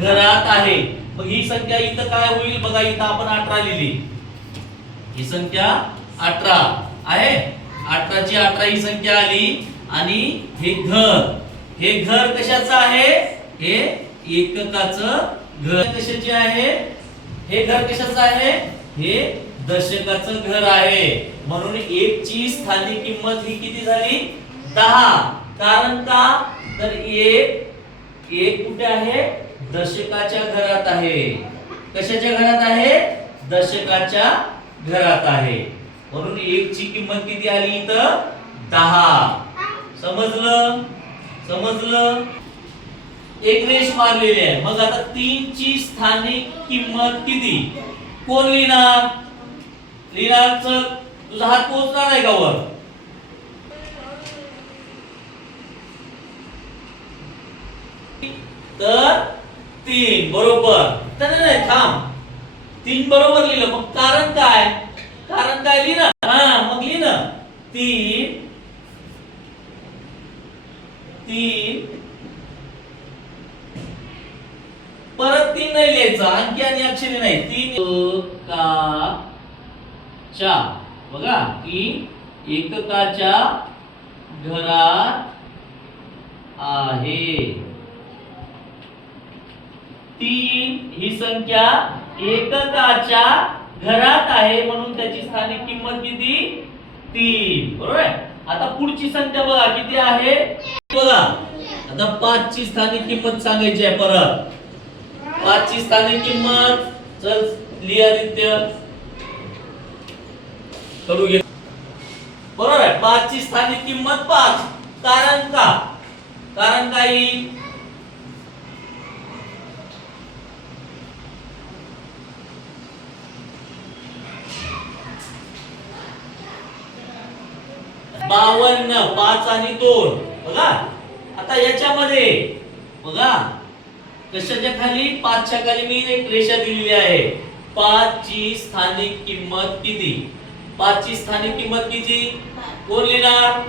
घरात आहे. मग ही संख्या इथं काय होईल बघा, इथं आपण 18 लिहिली. ही संख्या 18 आहे. 18 ची 18 ही संख्या आली. आणि हे घर कशाचं आहे? हे एककाचं घर. कशाचे आहे? हे घर कशाचं आहे? हे दशकाचं घर आहे. म्हणून 1 ची स्थानिक किंमत ही किती झाली? 10. कारण का? तर एक कुठे आहे? दशकाच्या घरात आहे. कशाच्या घरात आहे? दशकाच्या घरात आहे. म्हणून 1 ची किंमत किती आली इथं? 10. समजलं? एक रेष मारलेली आहे. मग आता 3 ची स्थानिक किंमत किती? कोण लिहिणार? तुझा हात पोहोचणार आहे का वर? तर 3 बरोबर. नाही थांब, 3 बरोबर लिहिलं. मग कारण काय? लिहि ना. मग लिहि ना. 3 परत 3 नाही लिहायचं, अंकी आणि अक्षरे नाही. 3 एककाच्या बघा, 3 एककाच्या घरात आहे. 3 ही संख्या एककाच्या घरात आहे, म्हणून त्याची स्थानिक किंमत किती? 3. बरोबर आहे. आता पुढची संख्या बघा किती आहे बघा. आता 5 ची स्थानिक किंमत सांगायची आहे. परत 5 ची स्थानिक किंमत चल लिहा आदित्य, करू घे. बरोबर आहे. 5 ची स्थानिक किंमत 5. कारण काय येईल? बावन्न. 5 आणि 2 बघा. आता याच्यामध्ये बघा कशाच्या खाली? 5 च्या खाली मी एक रेषा दिलेली आहे. 5 ची स्थानिक किंमत किती? 5 ची स्थानिक किंमत किती? कोण लिहिणार?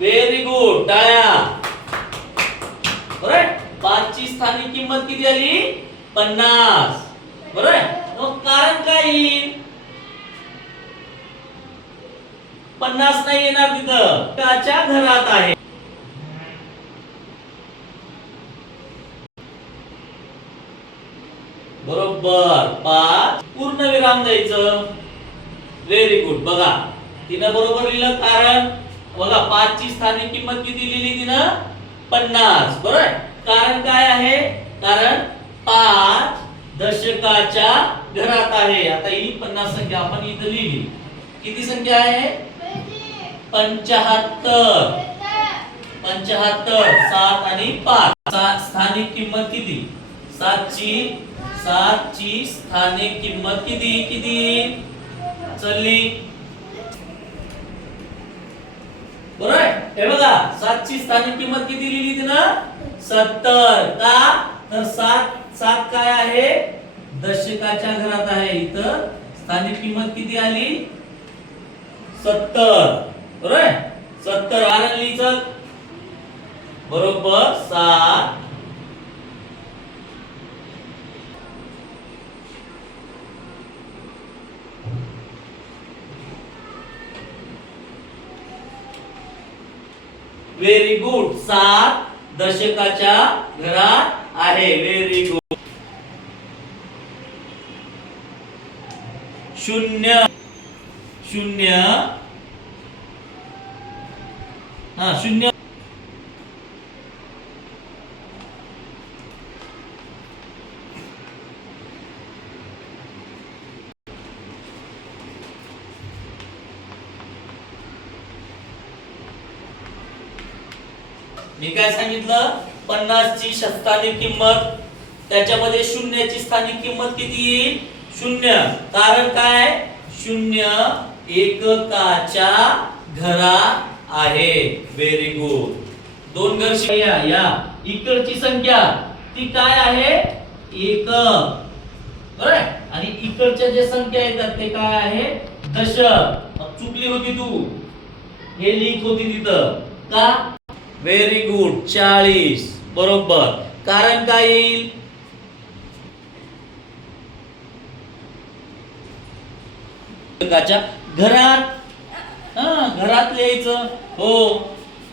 व्हेरी गुड, टाळ्या. बरोबर. 5 ची स्थानिक किंमत किती आली? 50. बरोबर. मग कारण काय येईल? 50 नाही येणार तिथं. काच्या घरात आहे. बरोबर. 5 पूर्ण विराम द्यायचं. Very good. बघा तिनं बरोबर लिहिलं. कारण बघा 5 ची स्थानिक किंमत किती लिहिली तिनं? 50. बरोबर. कारण काय आहे? कारण 5 दशकाच्या घरात आहे. आता ही 50 संख्या आपण इथं लिहिली. किती संख्या आहे? 75. 7 आणि 5. स्थानिक किंमत किती? 7 ची स्थानिक किंमत किती? चलली. बरोबर. हे बघा 7 ची स्थानिक किंमत किती लिहिली तिनं? 70. का? तर 7 काय आहे? दशकाच्या घरात आहे. इथं स्थानिक किंमत किती आली? 70. बरोबर. 70 कारण लिहिचं. बरोबर. 7 व्हेरी गुड. 7 दशकाच्या घरात आहे. Very good. 0 मी काय सांगितलं? 50 ची स्थानिक किंमत, त्याच्यामध्ये 0 ची स्थानिक किंमत किती येईल? 0. कारण काय? 0 एककाच्या घरात आहे. Very good. 2 घर या इकडची संख्या ती काय आहे? एकक. बरोबर. आणि इकडच्या ज्या संख्या येतात ते काय आहे? दशक. चुकली होती तू. हे लिहित होती तिथं का? व्हेरी गुड, 40 बरोबर. कारण काय येईल? घरात. घरात लिहायचं. हो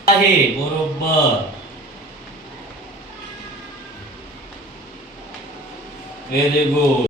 आहे, बरोबर. Very good.